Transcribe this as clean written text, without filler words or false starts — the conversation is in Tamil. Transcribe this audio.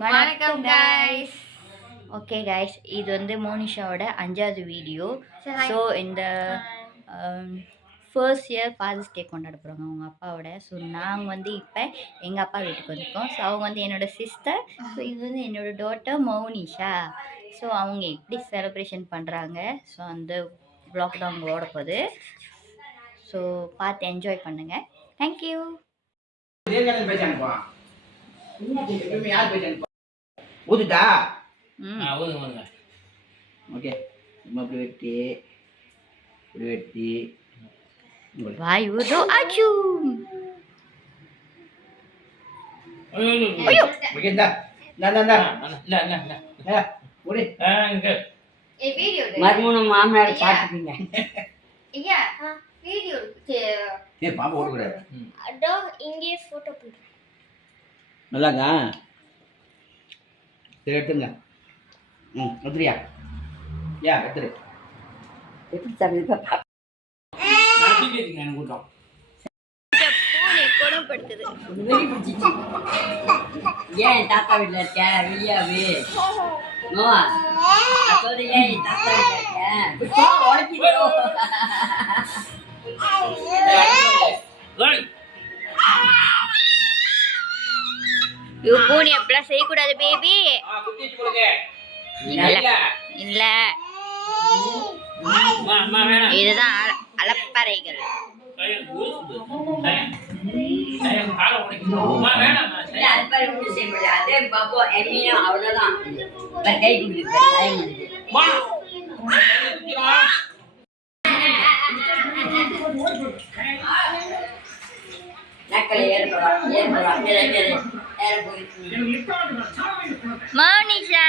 வணக்கம் guys. ஓகே guys, இது வந்து மோனிஷாவோட 5வது வீடியோ. ஸோ இந்த ஃபர்ஸ்ட் இயர் ஃபாதர்ஸ் டே கொண்டாட போகிறாங்க அவங்க அப்பாவோட. ஸோ நாங்கள் வந்து இப்போ எங்கள் அப்பா வீட்டுக்கு வந்திருக்கோம். ஸோ அவங்க வந்து என்னோடய சிஸ்டர். ஸோ இது வந்து என்னோடய டாட்டர் மோனிஷா. ஸோ அவங்க எப்படி செலிப்ரேஷன் பண்ணுறாங்க, ஸோ அந்த வ்ளாக் தான் அவங்க ஓட போகுது. ஸோ பார்த்து என்ஜாய் பண்ணுங்கள். தேங்க்யூ. ஊதுட்டா? ஊதுங்க. ஓகே, சும்மா இப்படி வெட்டி வாய் ஊதோ ஆச்சு. ஐயோ ஓகே டா. ஓடி. ஏ வீடியோ மர்மூன மாமனார் பாத்துட்டீங்க. ஐயா வீடியோ ஏ பாப்பா ஓட கூடாது. அடோ இங்கே போட்டோ போடு. நல்லாங்க. சரி எடுத்துங்க. எடுத்துறியா? யா எடுத்துரு. எப்படி சாமி பாப்பா? நான் டிக்கெட் எனக்கு கூட்டம். பூனை குணப்படுத்துது. வெடி பிடிச்சிச்சு. ஏன் தாத்தா வீட்ல இருக்க? வெளியாவே. நோ. அதோட ஏன் தாத்தா வீட்ல இருக்க? இப்போ ஓடிக்கிட்டோ. யூ பூனை அப்படிலாம் செய்யக்கூடாது பேபி. இல்ல இதுதான் அலப்பறைகள். மோனிஷா